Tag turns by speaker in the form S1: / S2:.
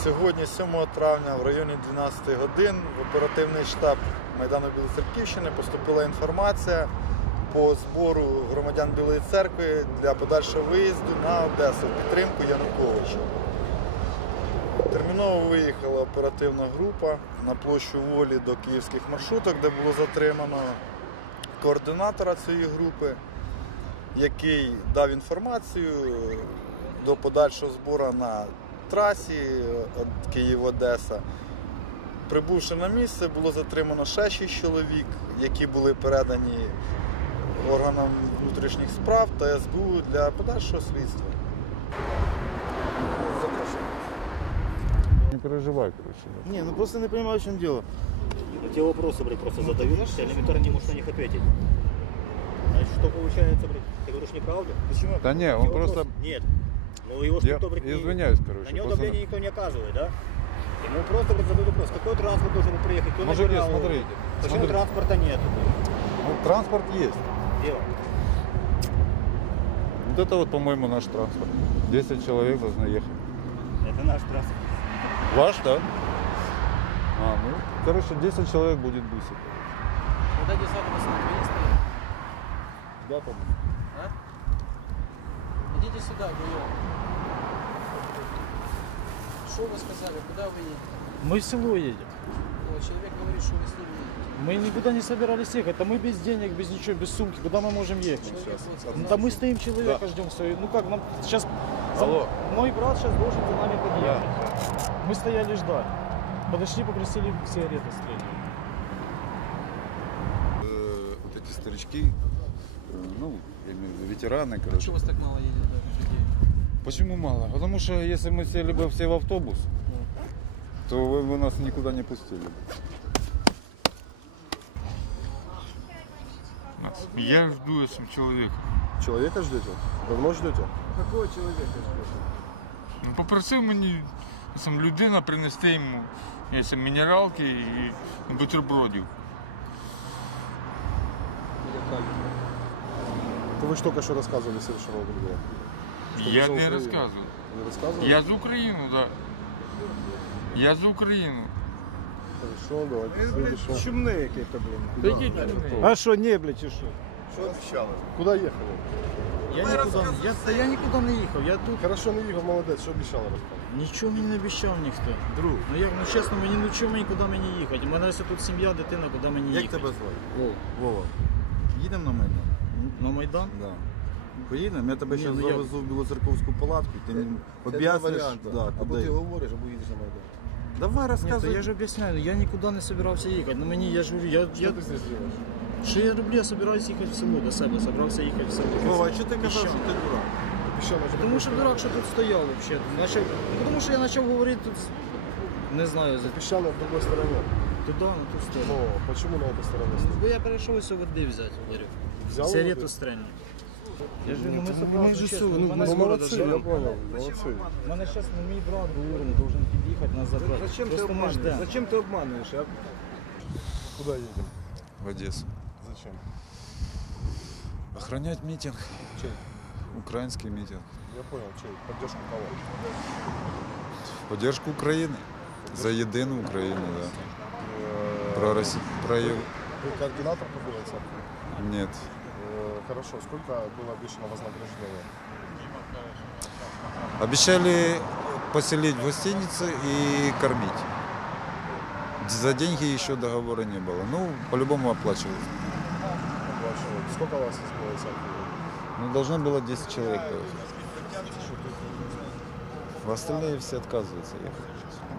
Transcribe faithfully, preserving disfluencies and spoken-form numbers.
S1: Сьогодні, сьомого травня, в районі дванадцяти годин, в оперативний штаб Майдану Білоцерківщини поступила інформація по збору громадян Білої Церкви для подальшого виїзду на Одесу в підтримку Януковича. Терміново виїхала оперативна група на площу Волі до київських маршруток, де було затримано координатора цієї групи, який дав інформацію до подальшого збору на трасі Київ-Одеса. Прибувши на місце, було затримано ще шість чоловік, які були передані органам внутрішніх справ та ес бе у для подальшого слідства.
S2: Не переживай, короче.
S3: Не, ну просто не понимаю, в чем дело.
S4: Те вопросы, блядь, просто задают, ты элементарно не можешь на них ответить. Значит, что получается, блядь, ты говоришь неправду? Почему?
S2: Да не, он просто...
S4: Нет. Ну его что
S2: Я
S4: никто, блядь, не...
S2: извиняюсь, короче.
S4: На него
S2: просто...
S4: давление никто не оказывает, да? Ему просто, блядь, задают вопрос, какой транспорт должен приехать, кто
S2: Мужики,
S4: набирал его?
S2: смотрите.
S4: Почему
S2: смотрите.
S4: транспорта нет?
S2: Ну, транспорт есть.
S4: Где он?
S2: Вот это вот, по-моему, наш транспорт. десять человек должны ехать.
S4: Это наш транспорт.
S2: Ваш, да? А, ну, короче, десять человек будет бусик.
S5: Куда десятого смотрели стоят?
S2: Да, по-моему.
S5: А? Идите сюда, Гуё. Что вы сказали? Куда вы едете?
S3: Мы в село едем.
S5: Вот, человек говорит, что вы с ним едете.
S3: Мы никуда не собирались ехать. А мы без денег, без ничего, без сумки. Куда мы можем ехать?
S5: Человек вот сказал,
S3: Ну, там мы стоим человека,
S2: Да.
S3: ждем все. Ну как, нам сейчас...
S2: Алло.
S3: Мой брат сейчас должен за нами подъехать. Мы стояли ждать. Подошли, попросили сигареты стрелять.
S2: Э, вот эти старички, э, ну, я имею в виду ветераны, короче.
S5: Почему вас так мало едет даже людей?
S2: Почему мало? Потому что если мы сели бы все в автобус, то вы бы нас никуда не пустили.
S6: Я жду этим человека.
S7: Человека ждете? Давно ждете?
S5: Какого человека ждете?
S6: Ну, попросив мені сам людина принести йому якісь мінералки і бутербродів.
S7: То вы же только что рассказывали совершенно другое. Что вы
S6: Я
S7: за
S6: не
S7: Украину?
S6: розказую.
S7: Не рассказывали?
S6: Я за Україну, так. Да. Я за Україну.
S7: Хорошо, давайте следующее.
S3: Чумные какие-то, блин.
S7: Да.
S3: А что, не, блядь, и что?
S7: Что обещали? Куда ехали?
S3: Я никуда, я, та я нікуди не їхав, я тут
S7: Хорошо, не ехал, молодец. Что обещали рассказывать?
S3: нічого мені не обіцяв ніхто. Друг, ну як, ну чесно, мені нічого мені куди мені їхати. У мене ось тут сім'я, дитина, куди мені їхати.
S1: Як тебе звати?
S3: Вова.
S1: Вова. Їдемо на Майдан?
S3: На Майдан?
S1: Да. Поїдемо, я тебе
S3: Ні,
S1: зараз
S3: ну як?
S1: завезу в Білоцерковську палатку, ти мені об'ясниш, да,
S7: Або
S1: куди.
S7: ти говориш, або їдеш на Майдан.
S1: Давай
S3: Ні, то
S1: розказуй.
S3: я ж об'ясняю, я нікуди не збирався їхати. Ну мені, я ж говорю, я,
S7: Що
S3: я,
S7: ти здесь делаешь?
S3: що я роблю, я збираюся їхати в село до себе, збирався їхати в село.
S1: Вова, а що ти казав, що ти дурак?
S7: Обещал, что
S3: Тому що дурак, що тут стояв взагалі. Начав, тому що я почав говорити тут, не знаю, за
S7: Песчаная в другой стороне.
S3: туди, на ту сторону.
S7: Но почему на этой стороне?
S3: Бо я перейшов ось води взяти, говорю.
S7: Взял
S3: Сигарету
S7: воды?
S3: стрельну. Я ж ну, ми
S7: Ну,
S3: собралися,
S7: же
S3: чесно,
S7: всё,
S3: в
S7: ну,
S3: мене
S7: ну,
S3: скоро
S7: молодцы,
S3: дождемо.
S7: я понял, молодцы.
S3: У мене зараз мій брат говорить, должен під'їхати нас забрати.
S5: Зачем ты
S3: Просто ми ждемо.
S5: обманываешь? Зачем ты обманываешь? а?
S7: Куда едем?
S2: В Одессу.
S7: Зачем?
S2: Охранять митинг.
S7: Чей?
S2: Украинский митинг.
S7: Я понял, чей? Поддержку кого?
S2: В поддержку Украины. За единую Украину, да.
S7: Э,
S2: Про Россию. Про Ев-
S7: Вы координатор по Белой Церкви?
S2: Нет.
S7: Э, Хорошо, сколько было обещано вознаграждение?
S2: Обещали поселить в гостинице и кормить. За деньги еще договора не было. Ну, по-любому оплачивают.
S7: Оплачивают. Сколько вас из Белой Церкви?
S2: Ну, должно было десять человек. В остальные все отказываются ехать.